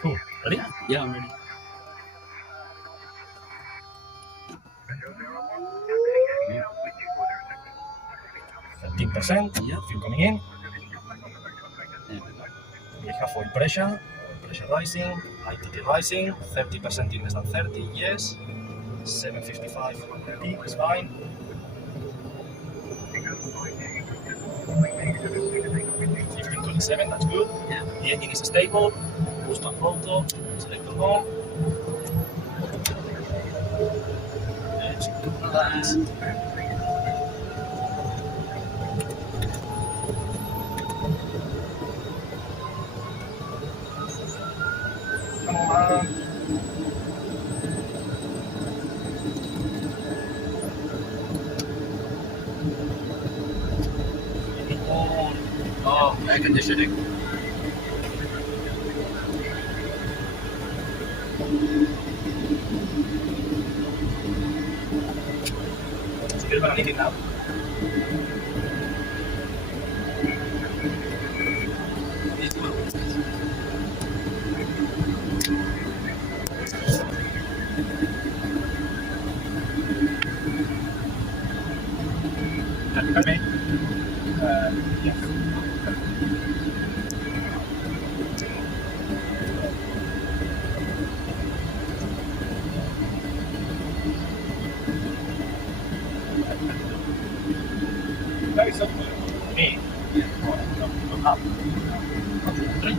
Cool. Ready? Yeah, I'm ready. 15%. Yeah. Fuel coming in. Yeah. We have oil pressure rising, ITT rising, 30% in less than 30, yes. 755 RP is fine. 1527, that's good. Yeah. The engine is stable. Boost on auto, select the home. Let's do that. Come on. Oh, air conditioning. It's a bit of an anything now. It's good. Okay. Yes. Very simple. Me. Look up. 3.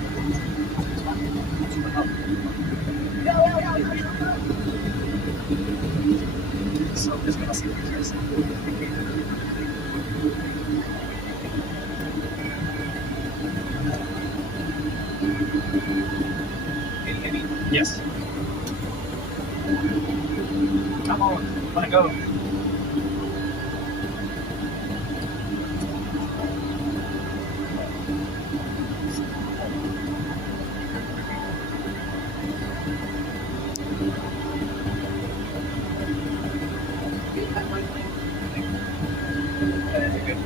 Up. So it's gonna see pictures. Can you hear me? Yes. Come on, wanna go. Good.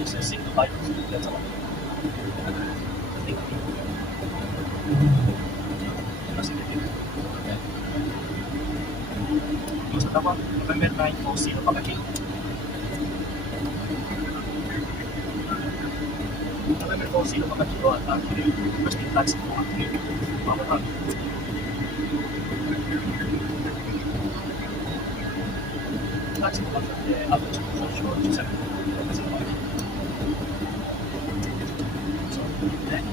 It's a single light. That's all. Terus pertama, November 940 pagkakil. November 40 pagkakilo at actually, first in tax ko actually. Pagkakil. Tax ko pagkakil, average ko for sure, 7. So, then,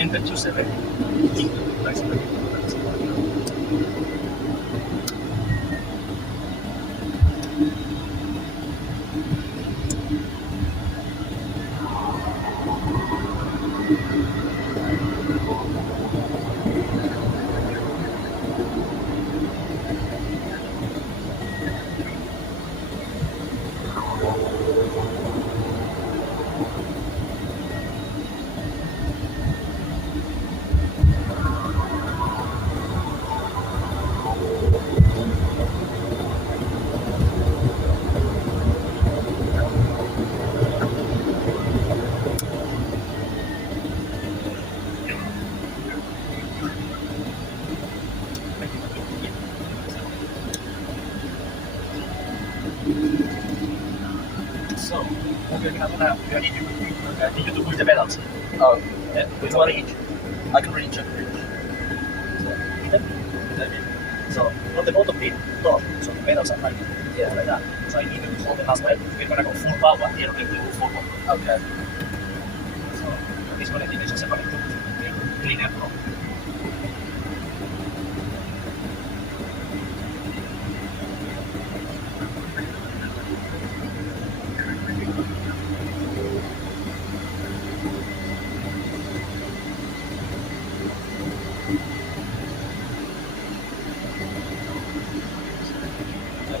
enter 27. Tax ko. So, what we're gonna do now, I need you to push the pedals. Oh, Yeah, which one each? I can reach it. them. So on the bottom bit, top, so the pedals are like that. So I need to hold them as well. We're gonna go full power here on the blue full power. Okay. So this connecting is a separate clean air flow.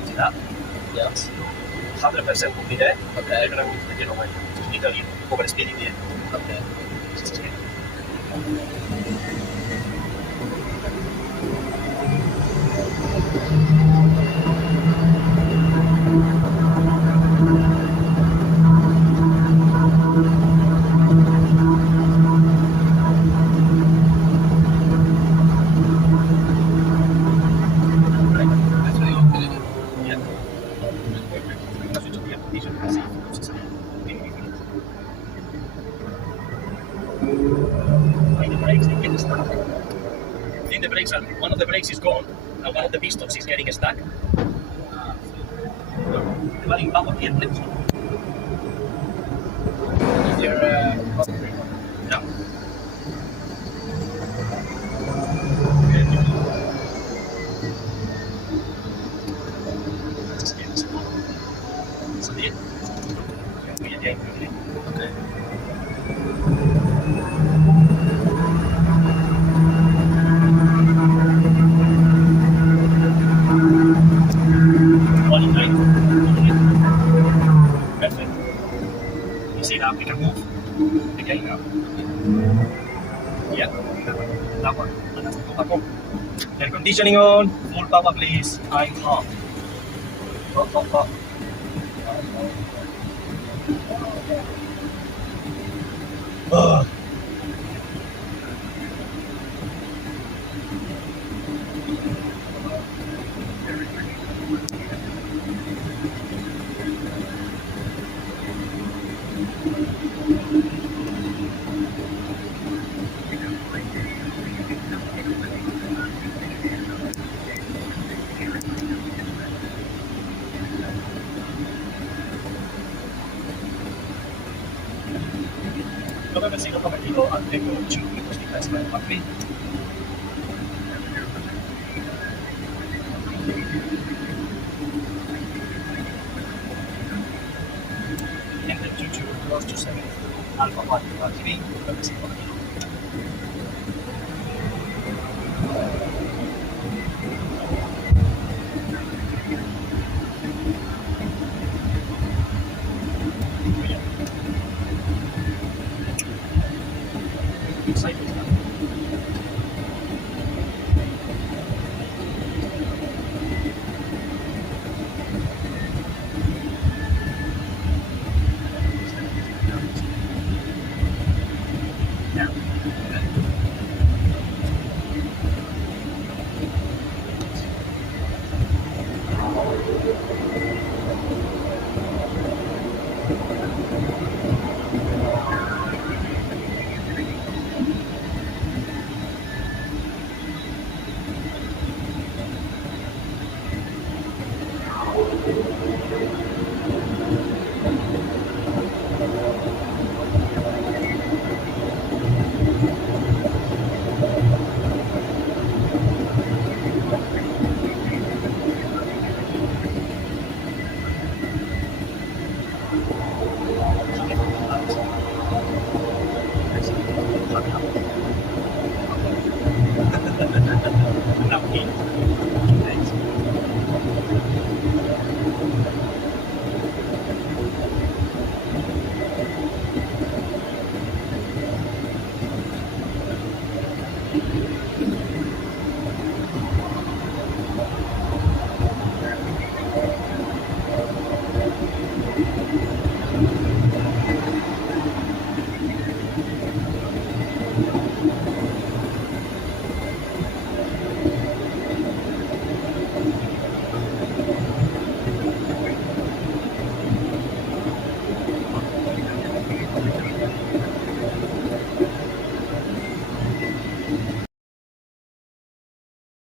See that? Yes. 100% will be there. Okay. They're gonna move the yellow way. Just literally over speed in the end. Okay. Just a That's what you're feeling it. Yeah. I'm gonna switch to the application and see if it loses any. The brakes, they get stuck. Then the brakes are, one of the brakes is gone, and one of the pistons is getting stuck. The value power here flips. Is your Yeah. Just get this one. So the okay. one in nine. Perfect. You see that we can move again now. Yeah, that one. And let's go back home. Air conditioning on, full power please, I'm off. Off. Ugh. Dovrebbe essere convertito al tempo 5 così presto, ma qui enter 22 close to 7 alpha 1 RTV, dovrebbe essere convertito. Excited.